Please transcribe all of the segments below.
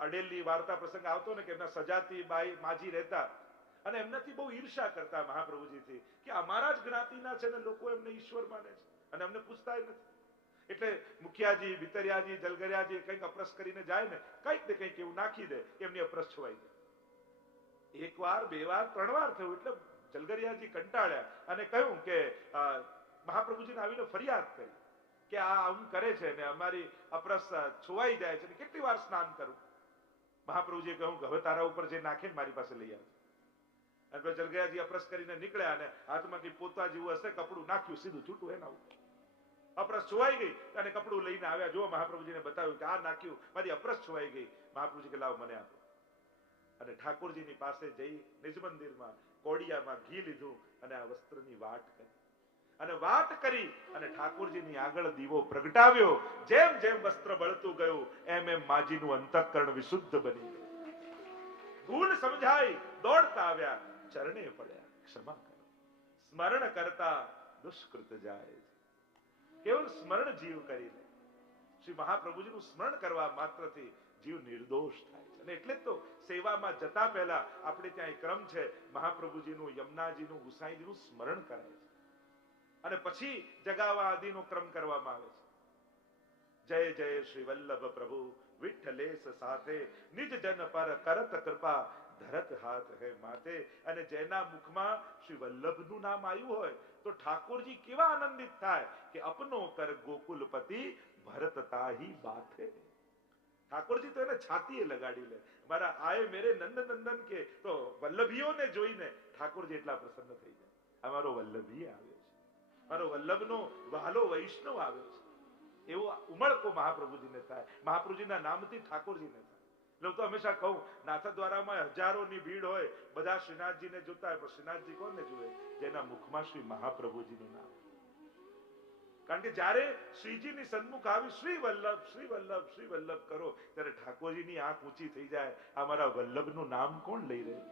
અડેલની વાર્તા પ્રસંગ આવતો ને કે એમના સજાતી બાઈ માજી રહેતા અને એમનાથી બહુ ઈર્ષા કરતા મહાપ્રભુજીથી કે અમારા જ જ્ઞાતિના છે ને લોકો એમને ઈશ્વર માને છે અને અમને પૂછતાય નથી। એટલે મુખિયાજી, ભીતરિયાજી, જલગરિયાજી કંઈક અપરસ કરીને જાય ને કંઈક ને કંઈક એવું નાખી દે, એમની અપરસ છવાઈ જાય। એક વાર, બે વાર, ત્રણ વાર થયું એટલે જલગરિયાજી કંટાળ્યા અને કહ્યું કે મહાપ્રભુજીને આવીને ફરિયાદ કરી કે આ આમ કરે છે ને અમારી અપરસ છવાઈ જાય છે ને કેટલી વાર સ્નાન કરું। મહાપ્રભુજીએ કહ્યું કે હવે તારા ઉપર જે નાખે મારી પાસે લઈ આવે। અને પછી જલગરિયાજી અપરસ કરીને નીકળ્યા અને હાથમાં કઈ પોતા જેવું હશે કપડું નાખ્યું, સીધું છૂટું એના ઉપર અપરસ છવાઈ ગઈ અને કપડું લઈને આવ્યા। જો મહાપ્રભુજીને બતાવ્યું કે આ નાખ્યું, મારી અપરસ છવાઈ ગઈ। મહાપ્રભુજી કે લાવ મને આપો અને ઠાકોરજીની પાસે જઈ નિજ મંદિરમાં કોડિયામાં ઘી લીધું અને આ વસ્ત્રની વાટ કરી અને વાટ કરી અને ઠાકોરજીની આગળ દીવો પ્રગટાવ્યો। જેમ જેમ વસ્ત્ર બળતું ગયું એમ એમ માજીનું અંતઃકરણ વિશુદ્ધ બની ગયું। ભૂલ સમજાઈ દોડતા આવ્યા, ચરણે પડ્યા, ક્ષમા કરો। સ્મરણ કરતા દુષ્કૃત જાય। કેવળ સ્મરણ જીવ કરી લે। શ્રી મહાપ્રભુજીનું સ્મરણ કરવા માત્રથી જીવ નિર્દોષ થાય છે અને એટલે જ તો સેવામાં જતા પહેલા આપણે ત્યાં એક ક્રમ છે, મહાપ્રભુજીનું, યમુનાજીનું, ગુસાઈજીનું સ્મરણ કરાય છે અને પછી જગાવા આદિનો ક્રમ કરવામાં આવે છે। જય જય શ્રી વલ્લભ પ્રભુ વિઠ્ઠલેશ સાથે નિજ જન પર કરત કૃપા ધરત હાથ હે માતે। અને જેના મુખમાં શ્રી વલ્લભનું નામ આવ્યું હોય તો ઠાકોરજી કેવા આનંદિત થાય કે અપનો કર ગોકુલપતિ ભરત તાહી બાથે। ઠાકોરજી તો એને છાતીએ લગાડી લે। મારા આય મેરે નંદ નંદન કે તો વલ્લભીઓને જોઈને ઠાકોરજી એટલા પ્રસન્ન થઈ જાય, અમારો વલ્લભી આવે છે, મારો વલ્લભનો વહાલો વૈષ્ણવ આવે છે, એવો ઉમળકો મહાપ્રભુજીને થાય, મહાપ્રભુજીના નામથી ઠાકોરજીને થાય। લોકો તો હંમેશા કહું, નાથદ્વારામાં હજારોની ભીડ હોય, બધા શ્રીનાથજીને જોતા હોય, પણ શ્રીનાથજી કોને જુએ? જેના મુખમાં શ્રી મહાપ્રભુજીનું નામ। કારણ કે જ્યારે શ્રીજીની સન્મુખ આવી શ્રી વલ્લભ, શ્રી વલ્લભ, શ્રી વલ્લભ કરો ત્યારે ઠાકોરજીની આંખ ઊંચી થઈ જાય, આ મારા વલ્લભનું નામ કોણ લઈ રહ્યું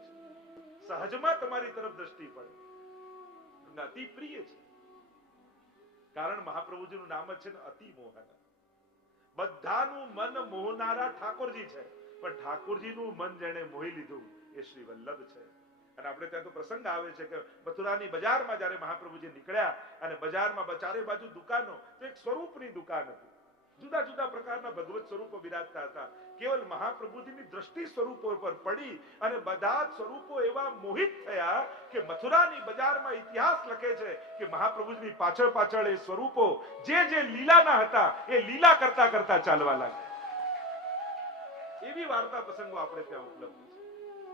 છે? સહજમાં તમારી તરફ દ્રષ્ટિ પડે, અતિ પ્રિય છે। કારણ મહાપ્રભુજીનું નામ જ છે ને અતિ મોહન। બધાનું મન મોહનારા ઠાકોરજી છે, પણ ઠાકોરજીનું મન જેણે મોહી લીધું એ શ્રી વલ્લભ છે। અને આપણે ત્યાં તો પ્રસંગ આવે છે કે મથુરાની બજારમાં જ્યારે મહાપ્રભુજી નીકળ્યા અને બજારમાં ચારે બાજુ દુકાનો, તો એક સ્વરૂપની દુકાન હતી, જુદા જુદા પ્રકારના ભગવત સ્વરૂપો બિરાજતા હતા। કેવલ મહાપ્રભુજીની દ્રષ્ટિ સ્વરૂપો પર પડી અને બધા જ સ્વરૂપો એવા મોહિત થયા કે મથુરાની બજારમાં ઇતિહાસ લખે છે કે મહાપ્રભુજીની પાછળ પાછળ એ સ્વરૂપો જે જે લીલાના હતા એ લીલા કરતા કરતા ચાલવા લાગ્યા। એવી વાર્તા પ્રસંગો આપણે ત્યાં ઉપલબ્ધ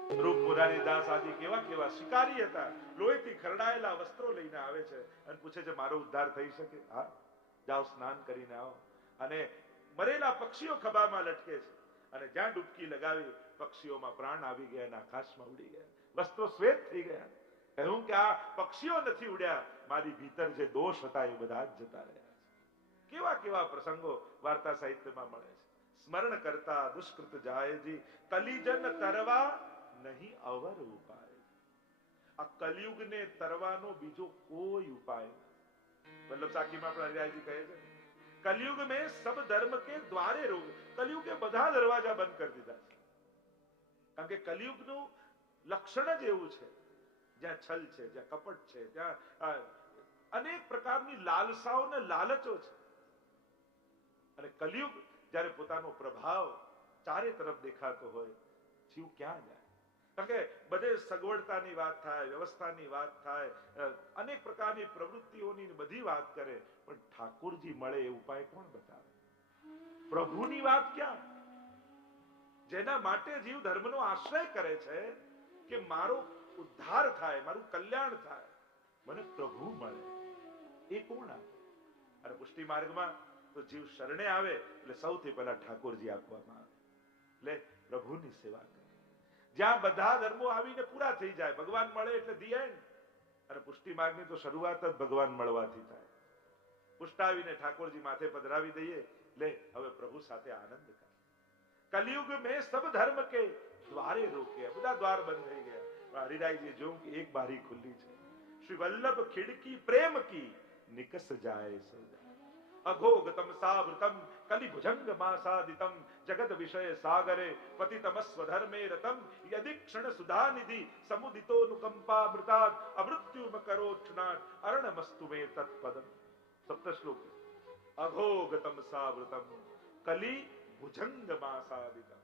છે। રૂપ મુરારી દાસ આદિ કેવા કેવા શિકારી હતા, લોહીથી ખરડાયેલા વસ્ત્રો લઈને આવે છે અને પૂછે છે મારો ઉદ્ધાર થઈ શકે? હા, જાઓ સ્નાન કરીને આવો। અને મરેલા પક્ષીઓ ખભામાં લટકે છે અને જ્યાં ડૂબકી લગાવી પક્ષીઓમાં પ્રાણ આવી ગયા અને આકાશમાં ઉડી ગયા, વસ્ત્રો શ્વેત થઈ ગયા। કહ્યું કે આ પક્ષીઓ નથી ઉડ્યા, મારી ભીતર જે દોષ હતા એ બધા જ જતા રહ્યા છે। કેવા કેવા પ્રસંગો વાર્તા સાહિત્યમાં મળે છે। સ્મરણ કરતા દુષ્કૃત જાયજી, કલિજન તરવા નહીં અવર ઉપાય। આ કલિયુગને તરવાનો બીજો કોઈ ઉપાય નથી। વલ્લભ સાખીમાં આપણા હરિરાયજી કહે છે, કલયુગ में सब धर्म के द्वारे रोग। कलयुग के બધા દરવાજા બંધ કરી દીધા છે। કારણ કે કલયુગનું લક્ષણ જ એવું છે, જ્યાં છલ છે, જ્યાં કપટ છે, ત્યાં અનેક પ્રકારની લાલસાઓ ને લાલચો છે। અને કલયુગ જ્યારે પોતાનો પ્રભાવ ચારે તરફ દેખાતો હોય, જીવ ક્યાં જાય? કારણ કે બધે સગવડતાની વાત થાય, વ્યવસ્થાની વાત થાય, અનેક પ્રકારની પ્રવૃત્તિઓની બધી વાત કરે, પણ ઠાકોરજી મળે એ ઉપાય કોણ બતાવે? પ્રભુની વાત ક્યાં? જેના માટે જીવ ધર્મનો આશ્રય કરે છે કે મારો ઉદ્ધાર થાય, મારું કલ્યાણ થાય, મને પ્રભુ મળે, એ કોણ આપે? અને પુષ્ટિ માર્ગમાં તો જીવ શરણે આવે એટલે સૌથી પહેલા ઠાકોરજી આપવામાં આવે, એટલે પ્રભુની સેવા કરે। જ્યાં બધા ધર્મો આવીને પૂરા થઈ જાય, ભગવાન મળે એટલે ધી એન્ડ। અને પુષ્ટિ માર્ગની તો શરૂઆત જ ભગવાન મળવાથી થાય। પુષ્ટાવીને ઠાકોરજી માથે પધરાવી દઈએ, લે હવે પ્રભુ સાથે આનંદ કર। કલયુગ में सब धर्म के द्वारे रोके, બધા દ્વાર બંધ થઈ ગયા। હરિરાયજી જોયું કે એક બારી ખુલ્લી છે, શ્રી વલ્લભ ખિડકી પ્રેમ કી નિકસ જાય સજા। અઘોગતમ સાવૃતમ કલિભુજંગ માસાદિતમ જગત વિષય સાગરે પતિતમસ્વધર્મે રતમ યદિક્ષણ સુધાનિધિ સમુદિતોનુકંપામૃતાદ અમૃત્યુમ કરોક્ષણાત અર્ણમસ્તુ મે તત્પદમ. સપ્ત શ્લોક. અઘોગતમ સાવૃતમ કલિ ભુજંગ માસાદિતમ.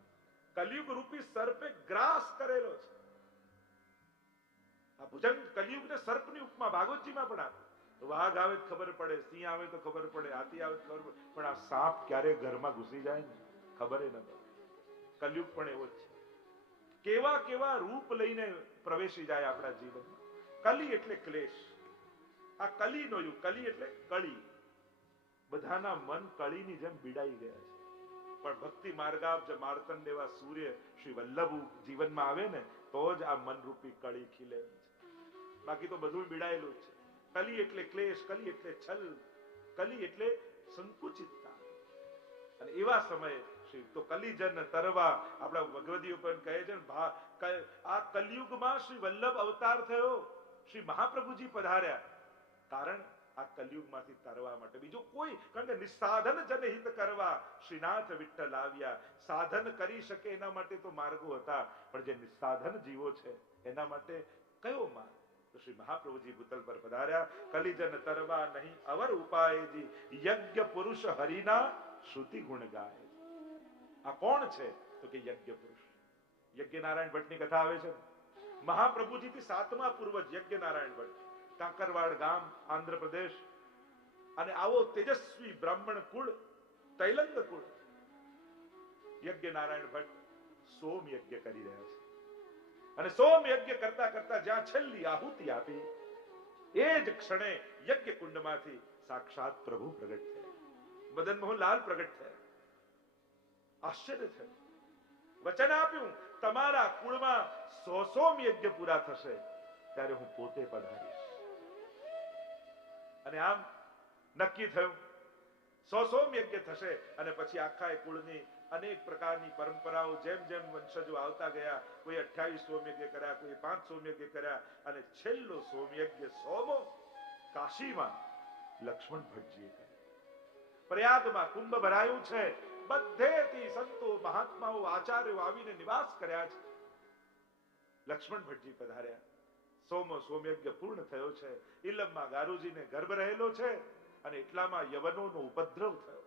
કલિયુગ રૂપી સર્પે ગ્રાસ કરેલો છે. આ ભુજંગ કલિયુગ ને સર્પની ઉપમા ભાગવતજીમાં પણ આપે. વાઘ આવે તો ખબર પડે, સિંહ આવે તો ખબર પડે, હાથી આવે તો ખબર પડે, પણ આ સાપ ક્યારે ઘરમાં ઘૂસી જાય ને ખબર ન પડે. કલયુગ પણ એવો જ છે. કેવા કેવા રૂપ લઈને પ્રવેશી જાય આપણા જીવનમાં. કલી એટલે ક્લેશ. આ કલીનો યુગ. કલી એટલે કળી. બધાના મન કળીની જેમ બીડાઈ ગયા છે. પણ ભક્તિ માર્ગાબ્જ માર્તંડ એવા સૂર્ય શ્રી વલ્લભ જીવનમાં આવે ને તો જ આ મનરૂપી કળી ખીલે. બાકી તો બધું બીડાયેલું છે. કલી એટલે ક્લેશ, કલી એટલે છલ, કલી એટલે સંકુચિતતા. અને એવા સમયે શ્રી તો કલીજન તરવા આપણા ભગવદીઓ પણ કહે છે ને, આ કલયુગમાં શ્રી વલ્લભ અવતાર થયો, શ્રી મહાપ્રભુજી પધાર્યા. કારણ આ કલયુગમાંથી તરવા માટે. બીજું કોઈ, કારણ કે નિસાધન જનહિત કરવા શ્રીનાથ વિઠ્ઠલ આવ્યા. સાધન કરી શકે એના માટે તો માર્ગો હતા, પણ જે નિસાધન જીવો છે એના માટે કયો માર્ગ? તો શ્રી મહાપ્રભુજી ભૂતલ પર પધાર્યા. કલિજન તરવા નહીં અવર ઉપાયજી યજ્ઞ પુરુષ હરિના શ્રુતિ ગુણ ગાય. આ કોણ છે? તો કે યજ્ઞ પુરુષ. યજ્ઞ નારાયણ ભટ્ટની કથા આવે છે. મહાપ્રભુજી થી 7મા પૂર્વજ યજ્ઞ નારાયણ ભટ્ટ, કાંકરવાડ ગામ, આંધ્રપ્રદેશ. અને આવો તેજસ્વી બ્રાહ્મણ કુળ, તૈલંગ કુળ. યજ્ઞ નારાયણ ભટ્ટ સોમ યજ્ઞ કરી રહ્યા છે. અને સોમ યજ્ઞ કરતા કરતા જ્યાં છેલ્લી આહુતિ આપી એ જ ક્ષણે યજ્ઞ કુંડમાંથી સાક્ષાત પ્રભુ પ્રગટ થયા. મદન મોહનલાલ પ્રગટ થયા. આશ્ચર્ય થયું. વચન આપ્યું, તમારા કુળમાં 100 સોમ યજ્ઞ પૂરા થશે ત્યારે હું પોતે પધારીશ. અને આમ નક્કી થયું. 100 સોમ યજ્ઞ થશે અને પછી આખા કુળની અનેક પ્રકારની પરંપરાઓ જેમ જેમ વંશજો આવતા ગયા, કોઈ 28 સોમયજ્ઞ કર્યા, કોઈ 5 સોમયજ્ઞ કર્યા, અને છેલ્લો સોમયજ્ઞ 100મો કાશીમાં લક્ષ્મણ ભટ્ટજીએ કર્યો. પ્રયાગમાં કુંભ ભરાયું છે. બધેથી સંતો, મહાત્માઓ, આચાર્યો આવીને નિવાસ કર્યા છે. લક્ષ્મણ ભટ્ટજી પધાર્યા. 100મો સોમયજ્ઞ પૂર્ણ થયો છે. ઇલમમાં ગારુજીને ગર્ભ રહેલો છે અને એટલામાં યવનોનો ઉપદ્રવ થયો.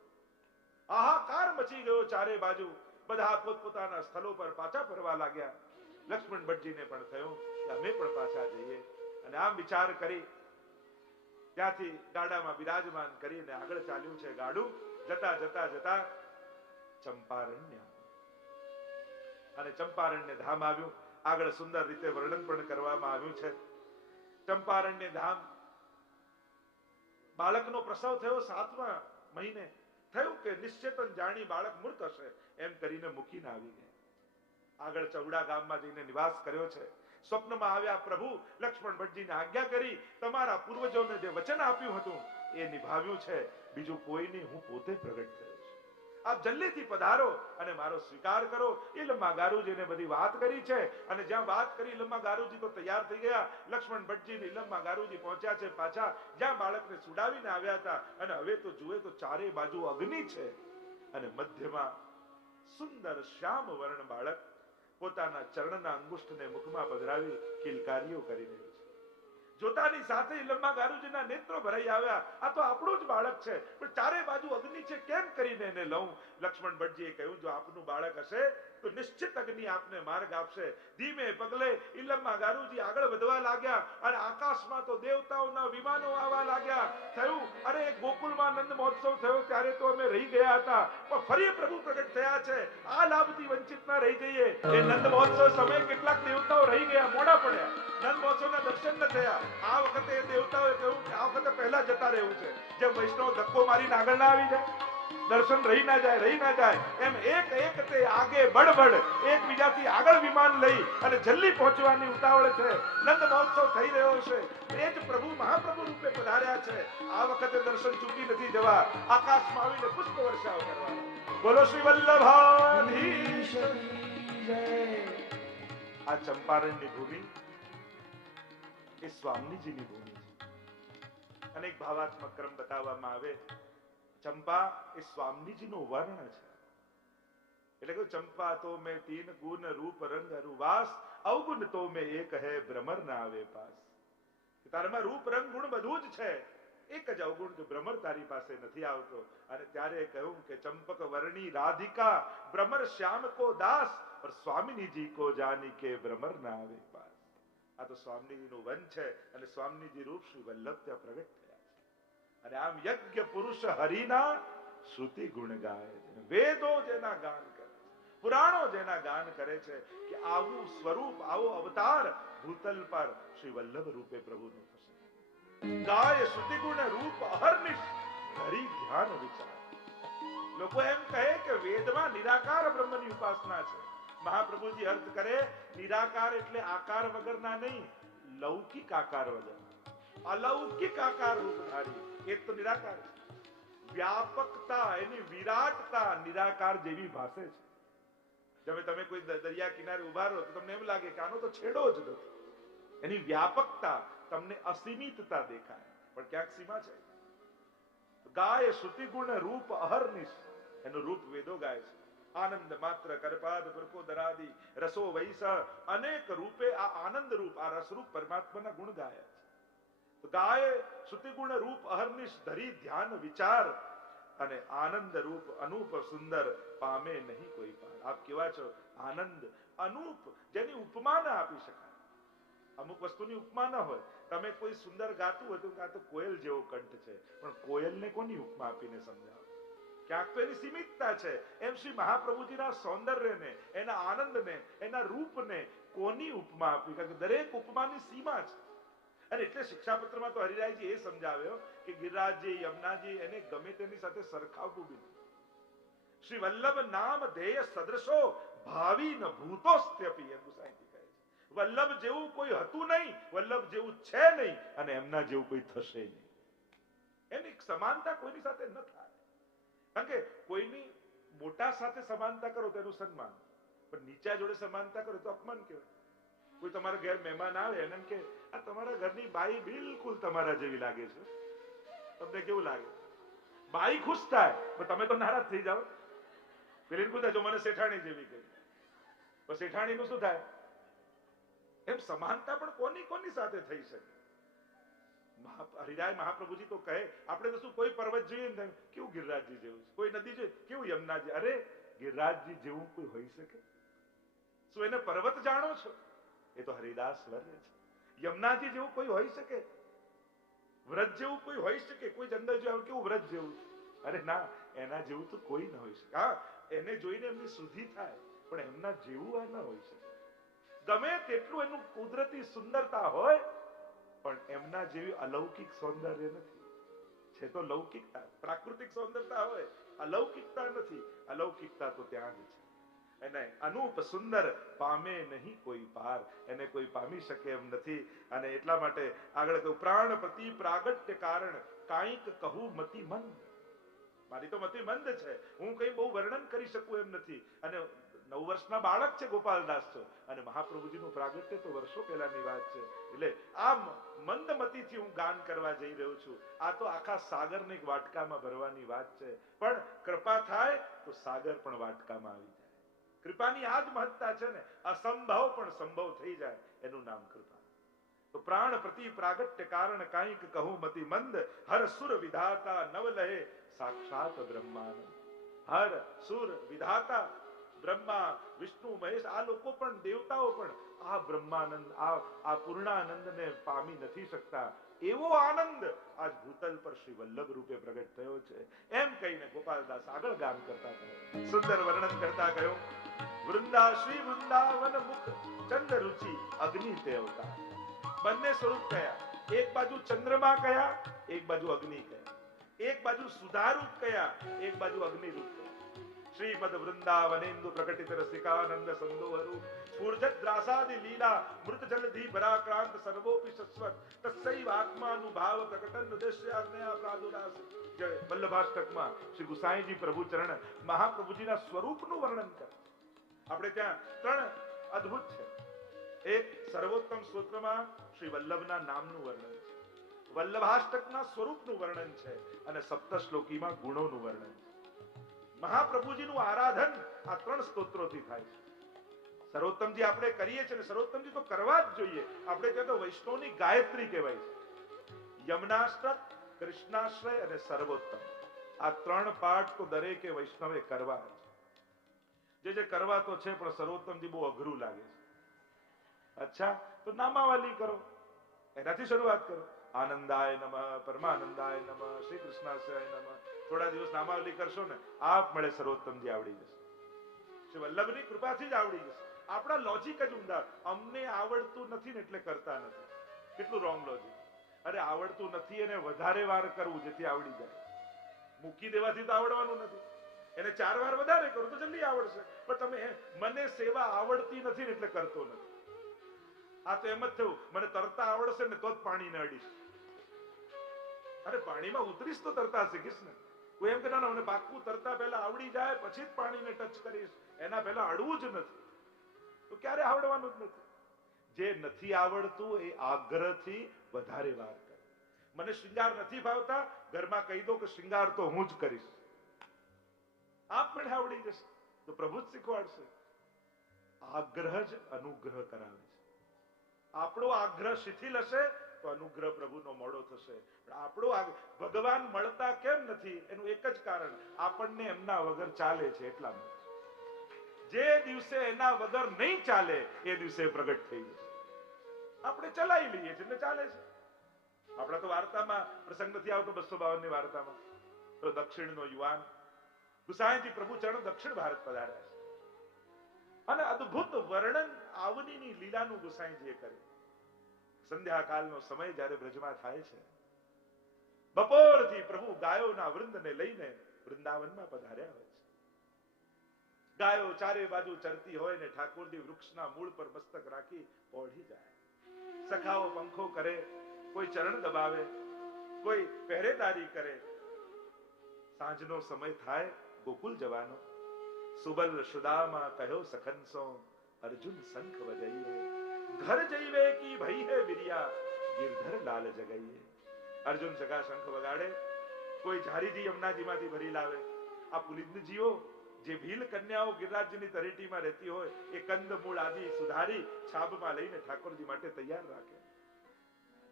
હાહાકાર મચી ગયો ચારે બાજુ. બધા પોતપોતાના સ્થળો પર પાછા ફરવા લાગ્યા. લક્ષ્મણ ભટ્ટજીને પણ થયું કે અમે પણ પાછા જઈએ. અને આમ વિચાર કરી ત્યાંથી ગાડામાં બિરાજમાન કરીને આગળ ચાલ્યું છે ગાડું. જતા જતા જતા ચંપારણ્ય, અને ચંપારણ્ય ધામ આવ્યું. આગળ સુંદર રીતે વર્ણન પણ કરવામાં આવ્યું છે. ચંપારણ્ય ધામ, બાળકનો પ્રસવ થયો 7મા મહિને. થયું કે નિશ્ચેતન જાણી બાળક મૃત હશે એમ કરીને મૂકીને આવી ગયા. આગળ ચૌડા ગામમાં જઈને નિવાસ કર્યો છે. સ્વપ્નમાં આવ્યા પ્રભુ. લક્ષ્મણ ભટ્ટજીને આજ્ઞા કરી, તમારા પૂર્વજોને જે વચન આપ્યું હતું એ નિભાવ્યું છે. બીજું કોઈ નહીં, હું પોતે પ્રગટ થયો છું. આપ જલ્દીથી પધારો અને મારો સ્વીકાર કરો. ઇલમા ગારુજીને બધી વાત કરી છે. અને જ્યાં વાત કરી ઇલમા ગારુજી તો તૈયાર થઈ ગયા. લક્ષ્મણ ભટ્ટજી ઇલમા ગારુજી પહોંચ્યા છે પાછા જ્યાં બાળકને સુડાવીને આવ્યા હતા. અને હવે તો જુએ તો ચારે બાજુ અગ્નિ છે અને મધ્યમાં સુંદર શ્યામ વર્ણ બાળક પોતાના ચરણના અંગુષ્ઠને મુખમાં પધરાવી કિલકારીઓ કરી રહ્યું છે. જોતાની સાથે ઇલમા ગારુજીના નેત્રો ભરાઈ આવ્યા. આ તો આપણું જ બાળક છે, પણ ચારે બાજુ અગ્નિ છે, કેમ કરીને એને લઉં? લક્ષ્મણ ભટ્ટજીએ કહ્યું, જો આપનું બાળક હશે તો નિશ્ચિત અગ્નિ આપને માર્ગ આપશે. ધીમે પગલે ઇલમા ગારુજી આગળ વધવા લાગ્યા. અને આકાશમાં તો દેવતાઓના વિમાનો આવવા લાગ્યા. થયું, અરે ગોકુળમાં નંદ મહોત્સવ થયો ત્યારે તો અમે રહી ગયા હતા, પણ ફરી પ્રભુ પ્રગટ થયા છે. આ લાભથી વંચિત ના રહી જઈએ. એ નંદ મહોત્સવ સમયે કેટલાક દેવતાઓ રહી ગયા, મોડા પડ્યા, નંદ મહોત્સવના દર્શન ન થયા. આ વખતે દેવતાઓએ કહ્યું કે આ વખતે પહેલા જતા રહેવું છે. જેમ વૈષ્ણવ ધક્કો મારીને આગળ ના આવી જાય, દર્શન રહી ના જાય, એમ એક તે આગે બડબડ એકબીજાથી આગળ વિમાન લઈ અને જલ્દી પહોંચવાની ઉતાવળ છે. નંદ મહોત્સવ થઈ રહ્યો છે. એ જ પ્રભુ મહાપ્રભુ રૂપે પધાર્યા છે. આ વખતે દર્શન ચૂકી નથી જવા. આકાશમાં આવીને પુષ્પ વર્ષાવ કરવાના. બોલો શ્રી વલ્લભાધીશ જય. આ ચંપારણની ભૂમિ એ સ્વામીજીની ભૂમિ છે. અનેક ભાવાત્મક ક્રમ બતાવવામાં આવે. ચંપા એ સ્વામીજીનો વર્ણ છે. એટલે કે ચંપા તો મેં તીન ગુણ રૂપ રંગ અરુવાસ, અવગુણ તો મેં એક હૈ ભ્રમર ના આવે પાસ. તારામાં રૂપ રંગ ગુણ બધું જ છે, એક જ અવગુણ કે ભ્રમર તારી પાસે નથી આવતો. અને ત્યારે કહ્યું કે ચંપક વર્ણી રાધિકા ભ્રમર શ્યામ કો દાસ, और स्वामिनी जी को जानी के भ्रमर ना આવે પાસ. આ તો સ્વામીજીનું વન છે અને સ્વામીજી રૂપ શ્રી વલ્લભ ત્યાં પ્રગટ થયા છે. અને આમ યજ્ઞ પુરુષ હરિના શ્રુતિ ગુણ ગાય છે. વેદો જેના ગાન કરે, પુરાણો જેના ગાન કરે છે કે આવું સ્વરૂપ, આવો અવતાર ભૂતલ પર શ્રી વલ્લભ રૂપે પ્રભુનું થશે. ગાય શ્રુતિ ગુણ રૂપ અહર્નિશ હરિ ધ્યાન વિચાર. લોકો એમ કહે કે વેદમાં નિરાકાર બ્રહ્મની ઉપાસના છે. મહાપ્રભુજી અર્થ કરે, નિરાકાર એટલે આકાર વગરના નહીં, લૌકિક આકાર વગર, અલૌકિક આકાર રૂપધારી, એ તો નિરાકાર છે. વ્યાપકતા, એની વિરાટતા નિરાકાર જેવી ભાસે છે. જેમ તમે કોઈ દરિયા કિનારે ઉભા રહો તો તમને એમ લાગે કે આનો તો છેડો જ નથી. એની વ્યાપકતા તમને અસીમિતતા દેખાય, પણ ક્યાંક સીમા છે. ગાય શ્રુતિ ગુણ રૂપ અહર્નિશ, એનું રૂપ વેદો ગાય છે. આનંદ માત્ર કરપાદ પ્રકોદરાદિ રસો વૈસ, અનેક રૂપે આ આનંદ રૂપ, આ રસરૂપ પરમાત્માના ગુણ ગાયા છે. ગાય શ્રુતિ ગુણ રૂપ અહર્નિશ ધરી ધ્યાન વિચાર, અને આનંદ રૂપ અનુપ સુંદર પામે નહીં કોઈ પાર. આપ કેવા છો આનંદ અનુપ, જેની ઉપમા ના આપી શકાય. અમુક વસ્તુની ઉપમા ન હોય. તમે કોઈ સુંદર ગાતું હતું કે આ તો કોયલ જેવો કંઠ છે, પણ કોયલને કોની ઉપમા આપીને સમજાવો? ક્યાંક તો એની સીમિતતા છે. એમ શ્રી મહાપ્રભુજીના સૌંદર્યને, એના આનંદને, એના રૂપને કોની ઉપમા આપી? કારણ કે દરેક ઉપમાની સીમા છે. અને એટલે શિક્ષાપત્રમાં તો હરિરાયજી એ સમજાવ્યો કે ગિરિરાજજી, યમુનાજી એને ગમે તેની સાથે સરખાવવું બી નહીં. શ્રી વલ્લભ નામ ધેય સદૃશો ભાવિ ન ભૂતોસ્ત્યપી, એમ ગુસાઈજી કહે છે. વલ્લભ જેવું કોઈ હતું નહીં, વલ્લભ જેવું છે નહીં, અને એમના જેવું કોઈ થશે નહીં. એની સમાનતા કોઈની સાથે ન થાય. કારણ કે કોઈની મોટા સાથે સમાનતા કરો તો એનું સન્માન, પણ નીચા જોડે સમાનતા કરો તો અપમાન કહેવાય. કોઈ તમારા ઘેર મહેમાન આવે એને કે આ તમારા ઘરની બાઈ બિલકુલ તમારા જેવી લાગે છે, તમને કેવું લાગે? બાઈ ખુશ થાય, પણ તમે તો નારાજ થઈ જાઓ. પેલી પૂછે જો મને શેઠાણી જેવી કહી, તો શેઠાણી નું શું થાય? એમ સમાનતા પણ કોની કોની સાથે થઈ શકે? હરિરાય મહાપ્રભુજી તો કહે, આપણે તો શું કોઈ પર્વત જોઈએ ને કેવું ગિરિરાજજી જેવું છે, કોઈ નદી જોઈએ કેવું યમુનાજી. અરે ગિરિરાજજી જેવું કોઈ હોઈ શકે? શું એને પર્વત જાણો છો? એ તો હરિદાસ વર્ય છે. યમુનાજી જેવું કોઈ હોઈ શકે? વ્રત જેવું કોઈ હોઈ શકે? કોઈ જંગલ જેવું કેવું વ્રત જેવું? અરે ના, એના જેવું તો કોઈ ન હોઈ શકે. હા, એને જોઈને એમની શુદ્ધિ થાય, પણ એમના જેવું આ ન હોઈ શકે. ગમે તેટલું એનું કુદરતી સુંદરતા હોય, પણ એમના જેવી અલૌકિક સૌંદર્ય નથી. છે તો લૌકિકતા, પ્રાકૃતિક સૌંદર્યતા હોય, અલૌકિકતા નથી. અલૌકિકતા તો ત્યાં જ છે. એને અનુપ સુંદર પામે નહીં કોઈ પાર, એને કોઈ પામી શકે એમ નથી. અને એટલા માટે આગળ કહ્યું, પ્રાણ પ્રતિ પ્રાગટ્ય કારણ કાંઈક કહું મતિ મંદ. મારી તો મતિ મંદ છે, હું કઈ બહુ વર્ણન કરી શકું એમ નથી. અને 9 વર્ષના બાળક છે ગોપાલદાસ તો, અને મહાપ્રભુજીનું પ્રાગટ્ય તો વર્ષો પહેલાની વાત છે. એટલે આમ મંદમતીથી હું ગાન કરવા જઈ રહ્યો છું. આ તો આખા સાગરને એક વાટકામાં ભરવાની વાત છે, પણ કૃપા થાય તો સાગર પણ વાટકામાં આવી જાય. કૃપાની આ જ મહત્તા છે ને, અસંભવ પણ સંભવ થઈ જાય, એનું નામ કૃપા. તો પ્રાણ પ્રતિ પ્રાગટ્ય કારણ કાંઈક કહું મતિ મંદ, હર સુર વિધાતા નવ લહે સાક્ષાત બ્રહ્માનંદ. હર સુર વિધાતા બ્રહ્મા વિષ્ણુ મહેશ, આ લોકો પણ, દેવતાઓ પણ આ બ્રહ્માનંદ, આ પૂર્ણાનંદને પામી નથી શકતા. એવો આનંદ આજ ભૂતલ પર શ્રી વલ્લભ રૂપે પ્રગટ થયો છે. એમ કહીને ગોપાલદાસ આગળ ગાન કરતા ગયા, સુંદર વર્ણન કરતા ગયો. વૃંદા શ્રી વૃંદાવન મુખ ચંદ્ર રુચિ અગ્નિ તે અવતાર. બંને સ્વરૂપ કયા, એક બાજુ ચંદ્રમા કયા, એક બાજુ અગ્નિ કયા. એક બાજુ સુધારૂપ કયા, એક બાજુ અગ્નિરૂપ કયા. શ્રીમદ વૃંદાવનેન્દુ પ્રકટિત રસિકાનંદ સંદોહરૂ સ્ફુરજત દ્રાસાદિ લીલા મૃત જલધિ પરાક્રાંત સર્વોપી શશ્વત તસ્સૈવ આત્માનુભાવ પ્રકટન ઉદ્દેશ્યાજ્ઞા પ્રાદુરાસ. જય વલ્લભાષ્ટકમાં શ્રી ગુસાઈજી પ્રભુ ચરણ મહાપ્રભુજીના સ્વરૂપનું વર્ણન કરે. આપણે ત્યાં 3 અદ્ભુત છે. એક સર્વોત્તમ સ્તોત્રમાં શ્રી વલ્લભના નામનું વર્ણન છે. વલ્લભાષ્ટકના સ્વરૂપનું વર્ણન છે અને સપ્તશ્લોકીમાં ગુણોનું વર્ણન છે. મહાપ્રભુજીનું આરાધન આ 3 સ્તોત્રોથી થાય છે. સર્વોત્તમજી આપણે કરીએ છીએ, સર્વોત્તમજી તો કરવા જ જોઈએ. આપણે કહે તો વૈષ્ણવની ગાયત્રી કહેવાય છે. યમનાષ્ટક, કૃષ્ણાશ્રય અને સર્વોત્તમ, આ 3 પાઠ તો દરેકે વૈષ્ણવે કરવા છે. જે કરવા તો છે, પણ સર્વોત્તમજી બહુ અઘરું લાગે છે. અચ્છા, તો નામાવલી કરો, એનાથી શરૂઆત કરો. આનંદાય નમઃ, પરમાનંદાય નમઃ, શ્રી કૃષ્ણાશ્રય નમઃ. થોડા દિવસ નામાવલી કરશો ને, આપ મળે સર્વોત્તમજી આવડી જશે. શ્રી વલ્લભની કૃપાથી જ આવડી જશે. આપણા લોજિક જ ઊંધા. અમને આવડતું નથી ને એટલે કરતા નથી. કેટલું રોંગ લોજિક. અરે આવડતું નથી એને વધારે વાર કરવું જેથી આવડી જાય. મૂકી દેવાથી તો આવડવાનું નથી. એને 4 વાર વધારે કરું તો જલ્દી આવડશે. પણ તમે મને સેવા આવડતી નથી ને એટલે કરતો નથી. આ તો એમ જ થયું, મને તરતા આવડશે ને તો જ પાણીને અડીશ. અરે પાણીમાં ઉતરીશ તો તરતા શીખીશ ને. કોઈ એમ કે ના, મને પાકું તરતા પહેલા આવડી જાય પછી જ પાણીને ટચ કરીશ, એના પહેલા અડવું જ નથી, તો ક્યારે આવડવાનું જ નથી. જે નથી આવડતું એ આગ્રહથી વધારે વાર કરે. મને શૃંગાર નથી ભાવતા, ઘરમાં કહી દો કે શૃંગાર તો હું જ કરીશ, આપ મને આવડી જશે. તો પ્રભુ જ શીખવાડશે. આગ્રહ જ અનુગ્રહ કરાવે છે. આપણો આગ્રહ શિથિલ હશે તો અનુગ્રહ પ્રભુનો મોડો થશે. આપણો ભગવાન મળતા કેમ નથી એનું એક જ કારણ, આપણને એમના વગર ચાલે છે એટલા માટે. જે દિવસે એના વગર નહીં ચાલે એ દિવસે પ્રગટ થઈ જશે. આપણે ચલાવી લઈએ છીએ એટલે ચાલે છે. આપણા તો વાર્તામાં પ્રસંગ નથી આવતો 252 ની વાર્તામાં તો દક્ષિણનો યુવાન ગુસાઈજી પ્રભુ ચરણ દક્ષિણ ભારત પધાર્યા છે અને અદ્ભુત વર્ણન આવનીની લીલાનું ગુસાઈજીએ કર્યું. સંધ્યાકાળનો સમય જ્યારે બ્રજમાં થાય છે, બપોરથી પ્રભુ ગાયોના વૃંદને લઈને વૃંદાવનમાં પધાર્યા હોય છે. ગાયો ચારે બાજુ ચરતી હોય ને ઠાકોરજી વૃક્ષના મૂળ પર મસ્તક રાખી ઓઢી જાય. સખાઓ પંખો કરે, કોઈ ચરણ દબાવે, કોઈ પહેરેદારી કરે. સાંજનો સમય થાય, ગોકુલ જવાનો. સુબલ સુદામા કહ્યો સખનસો, અર્જુન શંખ બજાઈએ, ઘર જઈવે કી ભઈ હે વિરિયા, ગિરધર લાલ જગાઈએ. અર્જુન સખા શંખ વગાડે, કોઈ ઝારીજી યમુનાજીમાંથી ભરી લાવે. આ પુલિંદજીઓ જે ભીલ કન્યાઓ ગિરિરાજની તરેટીમાં રહેતી હોય એ કંદમૂળ આદિ સુધારી છાબમાં લઈને ઠાકોરજી માટે તૈયાર રાખે.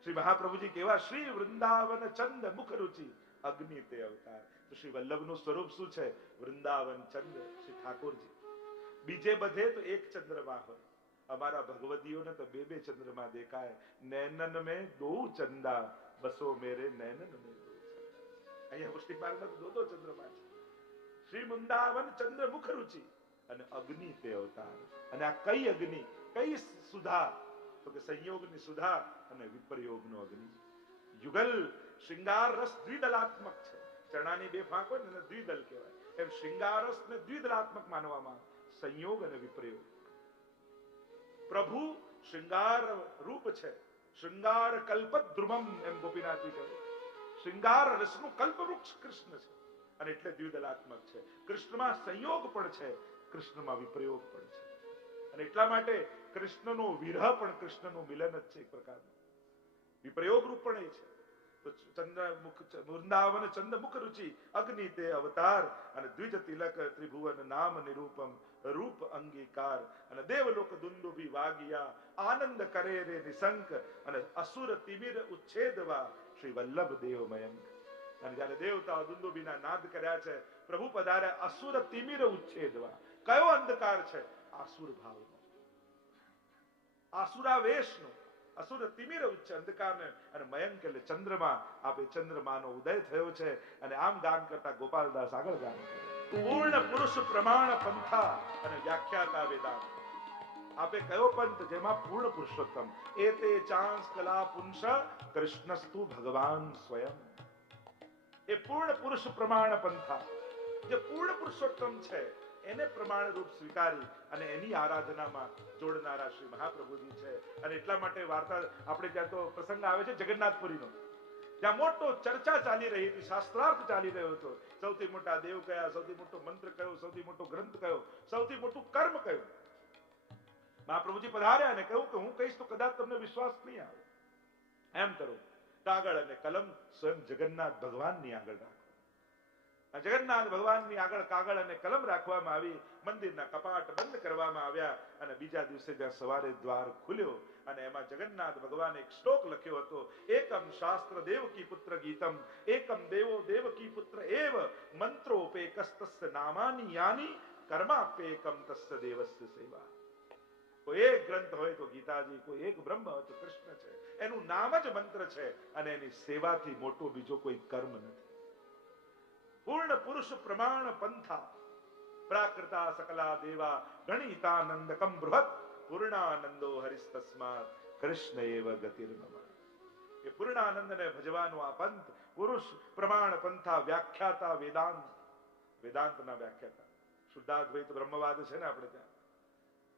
શ્રી મહાપ્રભુજી કેવા, શ્રી વૃંદાવન ચંદ મુખ રુચિ, અગ્નિ તે અવતાર. તો શ્રી વલ્લભનું સ્વરૂપ શું છે? વૃંદાવન ચંદ શ્રી ઠાકોરજી. બીજે બધે તો એક ચંદ્રમા હોય, અમારા ભગવદીઓને તો 2 ચંદ્રમા દેખાય. નૈનન મેં 2 ચંદા, બસો મેરે નૈનન મેં 2 ચંદા. અહીંયા પુષ્ટિ માર્ગમાં 2 ચંદ્રમા છે. શ્રી વૃંદાવન ચંદ્ર મુખ રુચિ અને અગ્નિ તે અવતાર. અને આ કઈ અગ્નિ, કઈ સુધા? તો કે સંયોગની સુધા અને વિપરયોગનો અગ્નિ. યુગલ શૃંગાર રસ દ્વિદલાત્મક છે. ચણાની 2 ફાંક હોય ને દ્વિદલ કહેવાય. એમ શૃંગાર રસ ને દ્વિદલાત્મક માનવામાં, સંયોગ અને વિપરયોગ. પ્રભુ શૃંગાર રૂપ છે. શૃંગાર કલ્પદ્રુમમ એમ ગોપીનાથજી કહે. શૃંગાર રસનું કલ્પવૃક્ષ કૃષ્ણ છે અને એટલે દ્વિદલાત્મક છે. કૃષ્ણમાં સંયોગ પણ છે, કૃષ્ણમાં વિપરયોગ પણ છે. અને એટલા માટે કૃષ્ણનો વિરહ પણ કૃષ્ણનું મિલન જ છે એક પ્રકારનું. વિપરયોગ રૂપ પણ એ છે. તો વૃંદાવન ચંદ મુખ રુચિ, અગ્નિ તે અવતાર અને દ્વિજ તિલક ત્રિભુવન નામ નિરૂપમ, રૂપ અંગીકાર. અને દેવલોક દુંદુભી વાગિયા, આનંદ કરે રે નિશંક. અને અસુર તિમિર ઉચ્છેદવા, શ્રી વલ્લભ દેવ મયંક. અને જયારે દેવતાઓ દુંદુભીના નાદ કર્યા છે, પ્રભુ પધાર્યા અસુર તિમિર ઉચ્છેદવા. કયો અંધકાર છે? આસુર ભાવનો, આસુરાવેશનો. અસુર તિમિર ઉચ્ચ અંધકારને. અને મયંક એટલે ચંદ્રમા. આપે ચંદ્રમાનો ઉદય થયો છે. અને આમ ગાન કરતા ગોપાલદાસ આગળ ગાન કરે, પૂર્ણ પુરુષ પ્રમાણ પંથા અને વ્યાખ્યાતા વેદાંત. આપે કયો પંથ જેમાં પૂર્ણ પુરુષોત્તમ, એ તે ચાંસ કલા પુંસ કૃષ્ણસ્તુ ભગવાન સ્વયં. એ પૂર્ણ પુરુષ પ્રમાણ પંથા, જે પૂર્ણ પુરુષોત્તમ છે એને પ્રમાણ રૂપ સ્વીકારી અને એની આરાધનામાં જોડનારા શ્રી મહાપ્રભુજી છે. અને એટલા માટે વાર્તા આપણે ત્યાં તો પ્રસંગ આવે છે જગન્નાથપુરીનો, ત્યાં મોટો ચર્ચા ચાલી રહી હતી, શાસ્ત્રાર્થ ચાલી રહ્યો હતો. સૌથી મોટા દેવ કયા, સૌથી મોટો મંત્ર કયો, સૌથી મોટો ગ્રંથ કયો, સૌથી મોટું કર્મ કયું. મહાપ્રભુજી પધાર્યા અને કહ્યું કે હું કહીશ તો કદાચ તમને વિશ્વાસ નહીં આવે. એમ કરો, કાગળ અને કલમ સ્વયં જગન્નાથ ભગવાનની આગળ રાખો. જગન્નાથ ભગવાનની આગળ કાગળ અને કલમ રાખવામાં આવી, મંદિરના કપાટ બંધ કરવામાં આવ્યા અને બીજા દિવસે જ્યાં સવારે દ્વાર ખુલ્યો અને એમાં જગન્નાથ ભગવાન એક શ્લોક લખ્યો હતો, એકમ શાસ્ત્ર દેવકી પુત્ર ગીતમ એકમ દેવો દેવકી પુત્ર એવ મંત્રોપેકસ્તસ્ય નામાની યાની કર્માપ્યેકમ તસ્ય દેવસ્ય સેવા. કોઈ એક ગ્રંથ હોય તો ગીતાજી, કોઈ એક બ્રહ્મ હોય તો કૃષ્ણ છે, એનું નામ જ મંત્ર છે અને એની સેવાથી મોટો બીજો કોઈ કર્મ નથી. પૂર્ણ પુરુષ પ્રમાણ પંથા પ્રાકૃતા સકલા દેવા ગણિતાનંદકમ બૃહત પૂર્ણાનંદો હરિસ્તસ્માત કૃષ્ણ એવ ગતિર્મમ. એ પૂર્ણાનંદને ભજવાનો આ પંથ, પુરુષ પ્રમાણ પંથા વ્યાખ્યાતા વેદાંત, વેદાંતના વ્યાખ્યાતા. શુદ્ધાદ્વૈત બ્રહ્મવાદ છે ને આપણે ત્યાં,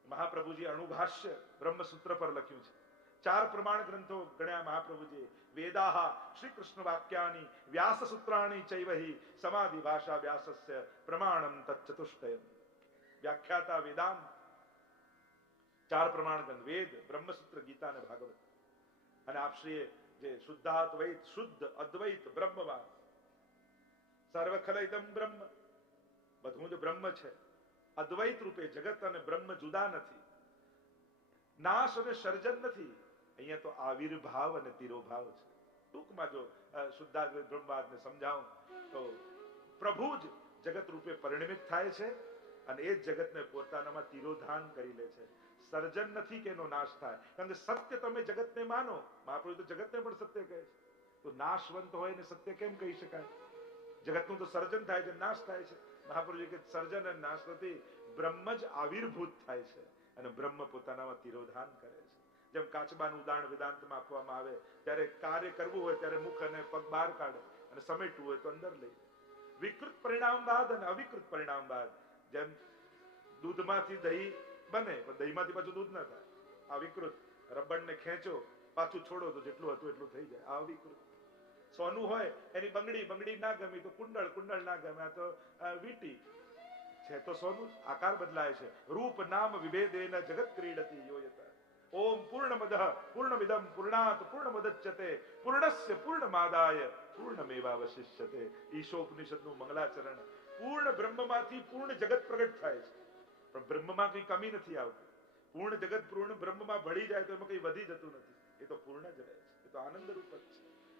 મહાપ્રભુજી અણુભાષ્ય બ્રહ્મસૂત્ર પર લખ્યું છે. 4 પ્રમાણ ગ્રંથો ગણ્યા મહાપ્રભુજી. વેદાહ શ્રી કૃષ્ણ વાક્યાની વ્યાસ સૂત્રાણી ચૈવહી સમાધિ ભાષા વ્યાસસ્ય પ્રમાણમ તચ્ચતુષ્ટયમ. વ્યાખ્યાતા વેદાંત, 4 પ્રમાણ ગ્રંથ વેદ, બ્રહ્મસૂત્ર, ગીતા અને ભાગવત. અને આપશ્રીએ જે શુદ્ધાદ્વૈત, શુદ્ધ અદ્વૈત બ્રહ્મવાદ, સર્વખલઇદમ બ્રહ્મ, બધું જ બ્રહ્મ છે. અદ્વૈત રૂપે જગત અને બ્રહ્મ જુદા નથી, નાશ અને સર્જન નથી. અહીંયા તો આવિર્ભાવ અને તિરોભાવ છે. ટૂંકમાં જો શુદ્ધાદ્વૈત બ્રહ્મવાદને સમજાવું તો પ્રભુ જ જગત રૂપે પરિણમિત થાય છે અને એ જ જગતને પોતાનામાં તિરોધાન કરી લે છે. સર્જન નથી કે એનો નાશ થાય, કારણ કે સત્ય તમે જગતને માનો. મહાપ્રભુ તો જગતને પણ સત્ય કહે છે, તો નાશવંત હોય ને સત્ય કેમ કહી શકાય? જગતનું તો સર્જન થાય છે, નાશ થાય છે. મહાપ્રભુજી કે સર્જન અને નાશ નથી, બ્રહ્મ જ આવિર્ભૂત થાય છે અને બ્રહ્મ પોતાનામાં તિરોધાન કરે છે. જેમ કાચબાનું ઉદાહરણ વેદાંતમાં આપવામાં આવે, ત્યારે કાર્ય કરવું હોય ત્યારે મુખ અને પગ બહાર કાઢે અને સમેટવું હોય તો અંદર લઈ લે. વિકૃત પરિણામ બાદ અને અવિકૃત પરિણામ બાદ. જેમ દૂધમાંથી દહીં બને પણ દહીંમાંથી પાછું દૂધ ના થાય, આ વિકૃત. રબરને ખેંચો પાછું છોડો તો જેટલું હતું એટલું થઈ જાય, આ વિકૃત. સોનું હોય એની બંગડી ના ગમી તો કુંડળ ના ગમે તો વીટી છે તો સોનું. આકાર બદલાય છે. રૂપ નામ વિભેદેન જગત ક્રીડતી યોયતા. ઓમ પૂર્ણમદઃ પૂર્ણમિદં પૂર્ણાત પૂર્ણમુદચ્યતે પૂર્ણસ્ય પૂર્ણમાદાય પૂર્ણમેવાવશિષ્યતે. ઈશોપનિષદનું મંગલાચરણ. પૂર્ણ બ્રહ્મમાંથી પૂર્ણ જગત પ્રગટ થાય છે, પણ બ્રહ્મમાં કઈ કમી નથી આવતી. પૂર્ણ જગત પૂર્ણ બ્રહ્મમાં ભળી જાય તો એમાં કઈ વધી જતું નથી, એ તો પૂર્ણ જ રહે છે, એ તો આનંદ રૂપ જ છે.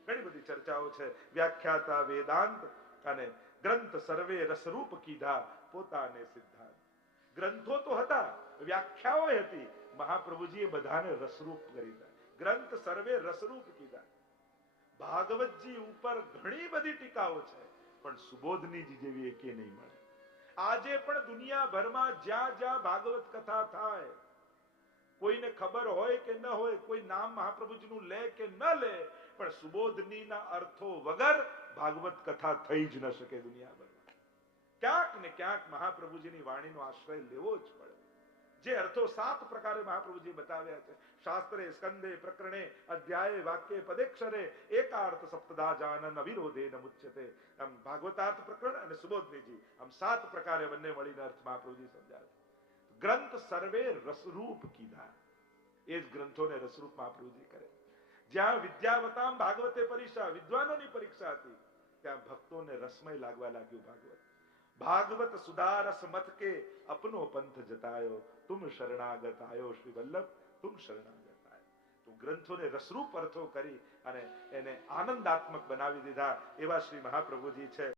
ઘણી બધી ચર્ચાઓ છે. વ્યાખ્યાતા વેદાંત અને ગ્રંથ સર્વે રસરૂપ કીધા પોતાને સિદ્ધાંત. ગ્રંથો તો હતા, વ્યાખ્યાઓ હતી, મહાપ્રભુજીએ બધાને રસરૂપ કરી દીધા. ગ્રંથ સર્વે રસરૂપ કીધા. ભાગવતજી ઉપર ઘણી બધી ટીકાઓ છે, પણ સુબોધનીજી જેવી એકે નહીં મળે. આજે પણ દુનિયાભરમાં જ્યાં જ્યાં ભાગવત કથા થાય, કોઈને ખબર હોય કે ન હોય, કોઈ નામ મહાપ્રભુજીનું લે કે ન લે, પણ સુબોધનીના અર્થો વગર ભાગવત કથા થઈ જ ન શકે દુનિયાભરમાં. ક્યાંક ને ક્યાંક મહાપ્રભુજીની વાણીનો આશ્રય લેવો જ પડે. જે અર્થો 7 પ્રકારે મહાપ્રભુજી બતાવ્યા છે, શાસ્ત્રે સ્કંદે પ્રકરણે અધ્યાય વાક્ય પદેક્ષરે એકાર્થ સપ્તદા જાનન અવિરોધેન મુચ્યતે. આમ ભાગવતાર્થ પ્રકરણ અને સુબોધનીજી, આમ 7 પ્રકારે બંને મળીને અર્થ મહાપ્રભુજી સમજાવે. ગ્રંથ સર્વે રસરૂપ કીધા, એ જ ગ્રંથોને રસરૂપ મહાપ્રભુજી કરે. જ્યાં વિદ્યાવતામ ભાગવતે પરીક્ષા, વિદ્વાનોની પરીક્ષા હતી, ત્યાં ભક્તોને રસમય લાગવા લાગ્યું ભાગવત. ભાગવત સુધારસ મત કે અપનો પંથ જતાયો, તુમ શરણાગત આયો શ્રી વલ્લભ, તુમ શરણાગત આયો. તો ગ્રંથોને રસરૂપ અર્થો કરી અને એને આનંદાત્મક બનાવી દીધા એવા શ્રી મહાપ્રભુજી છે.